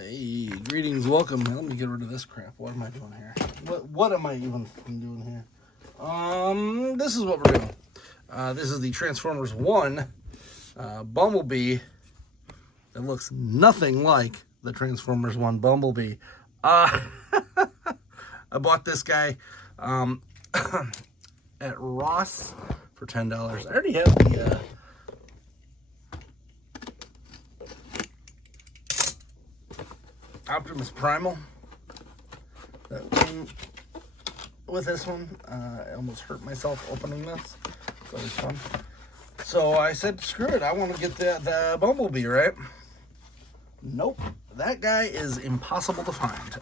Hey, greetings, welcome. Let me get rid of this crap. What am I doing here? What am I even doing here? This is what we're doing. This is the Transformers 1 Bumblebee. It looks nothing like the Transformers 1 Bumblebee. I bought this guy at Ross for $10. I already have the Optimus Primal that came with this one. I almost hurt myself opening this. So it was fun. So I said, screw it, I want to get the Bumblebee, right? Nope. That guy is impossible to find.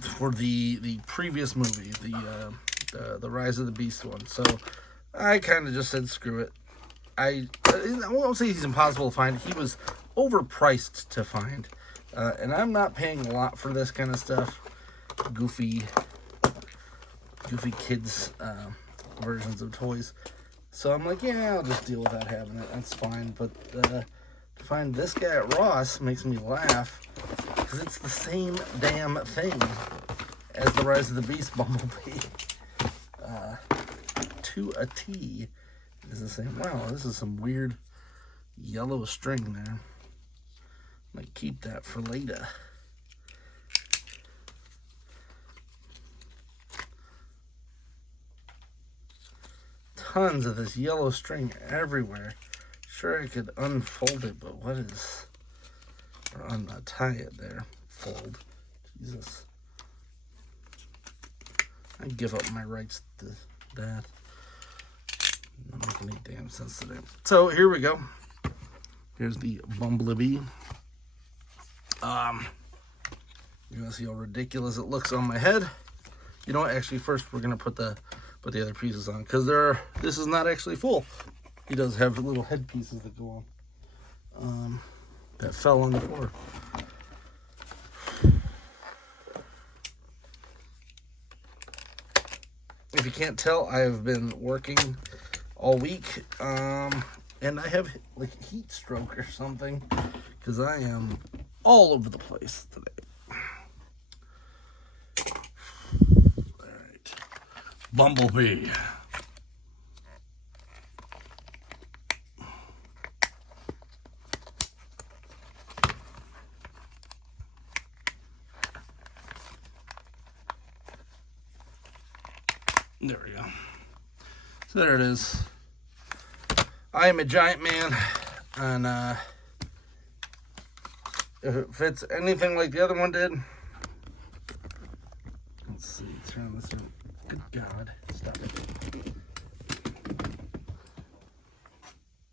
For the previous movie, the Rise of the Beast one. So I kind of just said, screw it. I won't say he's impossible to find. He was overpriced to find. And I'm not paying a lot for this kind of stuff. Goofy kids versions of toys. So I'm like, yeah, I'll just deal without having it. That's fine. But to find this guy at Ross makes me laugh. Because it's the same damn thing as the Rise of the Beast Bumblebee. To a T. Is the same. Wow, this is some weird yellow string there. Might keep that for later. Tons of this yellow string everywhere. Sure, I could unfold it, but what is... Or untie it there. Fold. Jesus. I give up my rights to that. Not making any damn sense today. So, here we go. Here's the Bumblebee. You're gonna see how ridiculous it looks on my head. You know what? Actually, first we're gonna put the other pieces on because this is not actually full. He does have little head pieces that go on. That fell on the floor. If you can't tell, I have been working all week, and I have like heat stroke or something because I am all over the place today. All right, Bumblebee. There we go. So there it is. I am a giant man, and if it fits anything like the other one did, let's see, turn this in. Good God, stop it.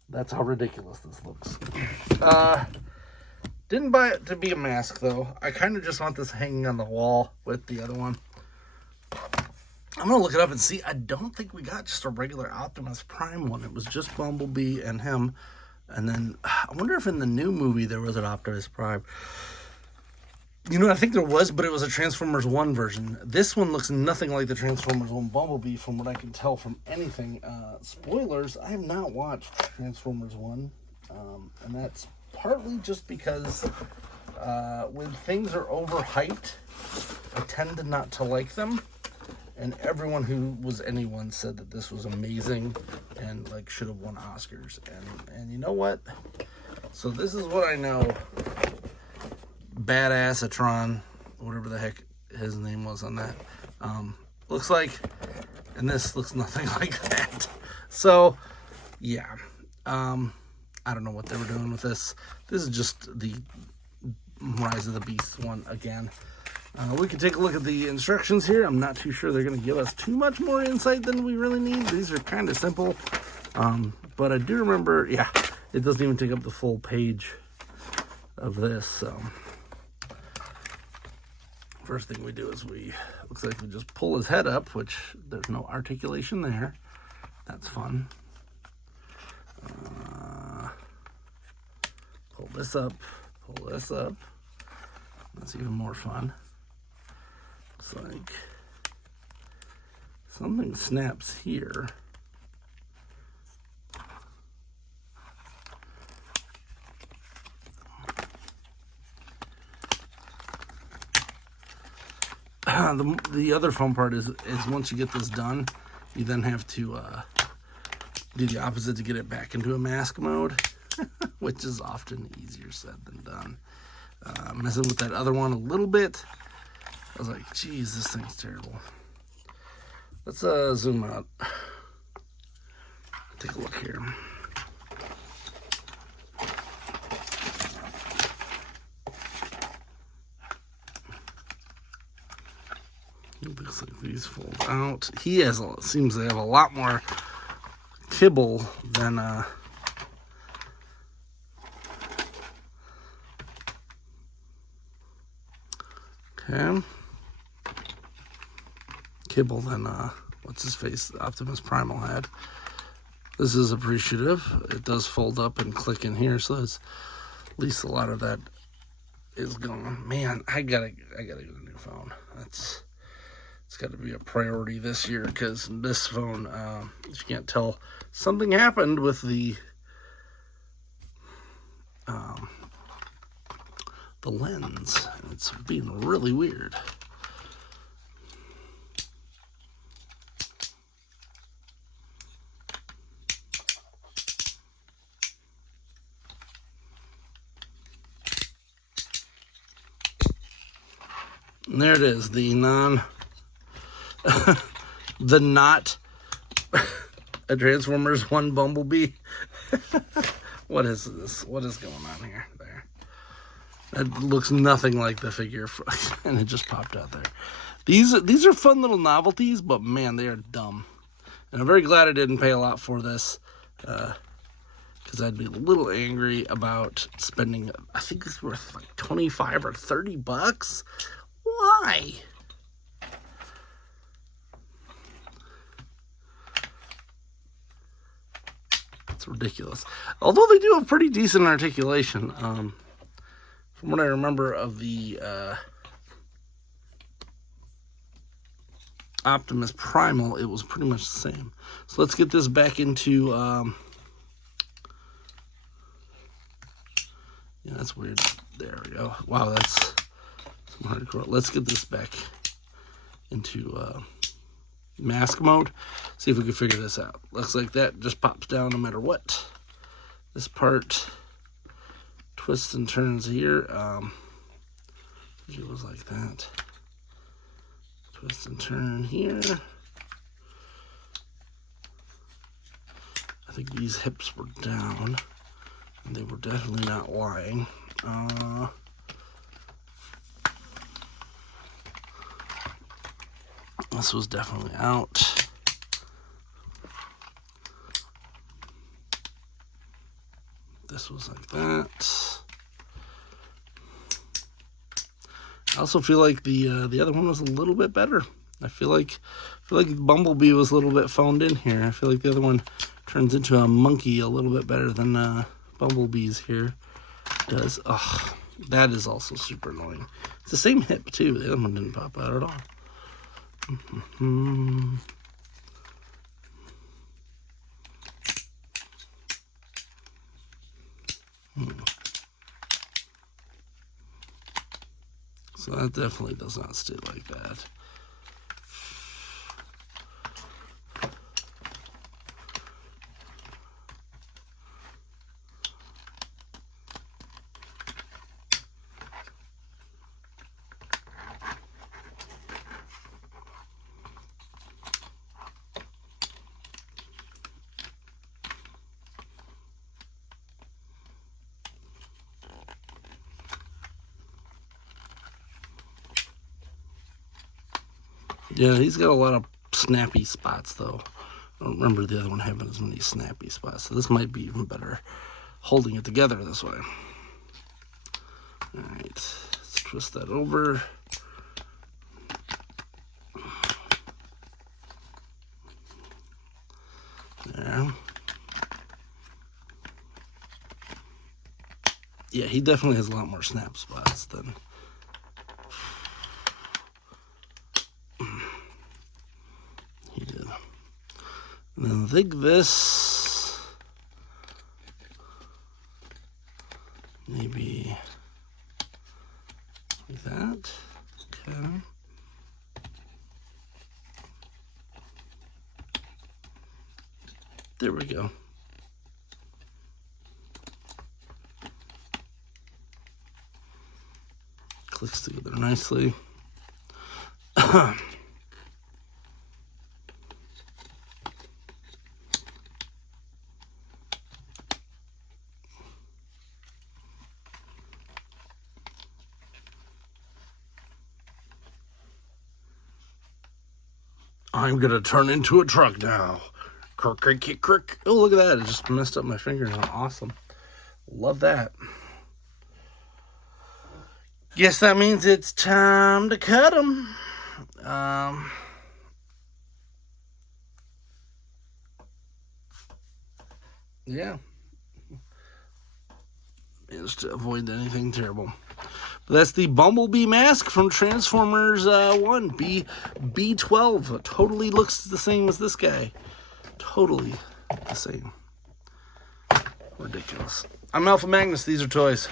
That's how ridiculous this looks. Didn't buy it to be a mask though. I kind of just want this hanging on the wall with the other one. I'm going to look it up and see. I don't think we got just a regular Optimus Prime one. It was just Bumblebee and him. And then, I wonder if in the new movie there was an Optimus Prime. You know, I think there was, but it was a Transformers 1 version. This one looks nothing like the Transformers 1 Bumblebee from what I can tell from anything. Spoilers, I have not watched Transformers 1. And that's partly just because when things are overhyped, I tend not to like them. And everyone who was anyone said that this was amazing and like should have won Oscars. And you know what? So this is what I know. Badassatron, whatever the heck his name was on that, looks like, and this looks nothing like that. So yeah, I don't know what they were doing with this. This is just the Rise of the Beast one again. We can take a look at the instructions here. I'm not too sure they're going to give us too much more insight than we really need. These are kind of simple. But I do remember, yeah, it doesn't even take up the full page of this. So first thing we do is looks like we just pull his head up, which there's no articulation there. That's fun. Pull this up, pull this up. That's even more fun. Looks like something snaps here. the other fun part is once you get this done, you then have to do the opposite to get it back into a mask mode, which is often easier said than done. Messing with that other one a little bit, I was like, geez, this thing's terrible. Let's zoom out. Take a look here. It looks like these fold out. He seems to have a lot more kibble than kibble than what's his face, Optimus Primal had. This is appreciative. It does fold up and click in here, so it's at least a lot of that is gone. Man, I gotta get a new phone. It's got to be a priority this year, because this phone, if you can't tell, something happened with the lens. It's being really weird. And there it is, the not a Transformers 1 Bumblebee. What is this? What is going on here? There. That looks nothing like the figure, and it just popped out there. These are fun little novelties, but man, they are dumb. And I'm very glad I didn't pay a lot for this, because I'd be a little angry about spending, I think it's worth like 25 or 30 bucks. Why? It's ridiculous. Although they do have pretty decent articulation. From what I remember of the Optimus Primal, it was pretty much the same. So let's get this back into... yeah, that's weird. There we go. Wow, that's some hardcore. Let's get this back into mask mode. See if we can figure this out. Looks like that just pops down no matter what. This part twists and turns here. It was like that. Twist and turn here. I think these hips were down, and they were definitely not lying. This was definitely out. This was like that. I also feel like the other one was a little bit better. I feel like Bumblebee was a little bit phoned in here. I feel like the other one turns into a monkey a little bit better than Bumblebee's here does. Ugh, that is also super annoying. It's the same hip too. The other one didn't pop out at all. So that definitely does not stay like that. Yeah, he's got a lot of snappy spots, though. I don't remember the other one having as many snappy spots, so this might be even better holding it together this way. Alright, let's twist that over. There. Yeah, he definitely has a lot more snap spots than... he did. And then I think this... maybe like that. Okay. There we go. Clicks together nicely. I'm gonna turn into a truck now. Crick, crick, crick, crick. Oh, look at that. It just messed up my fingernail. Awesome. Love that. Guess that means it's time to cut them. Yeah. Managed to avoid anything terrible. But that's the Bumblebee mask from Transformers 1, B12. It totally looks the same as this guy. Totally the same. Ridiculous. I'm Alpha Magnus. These are toys.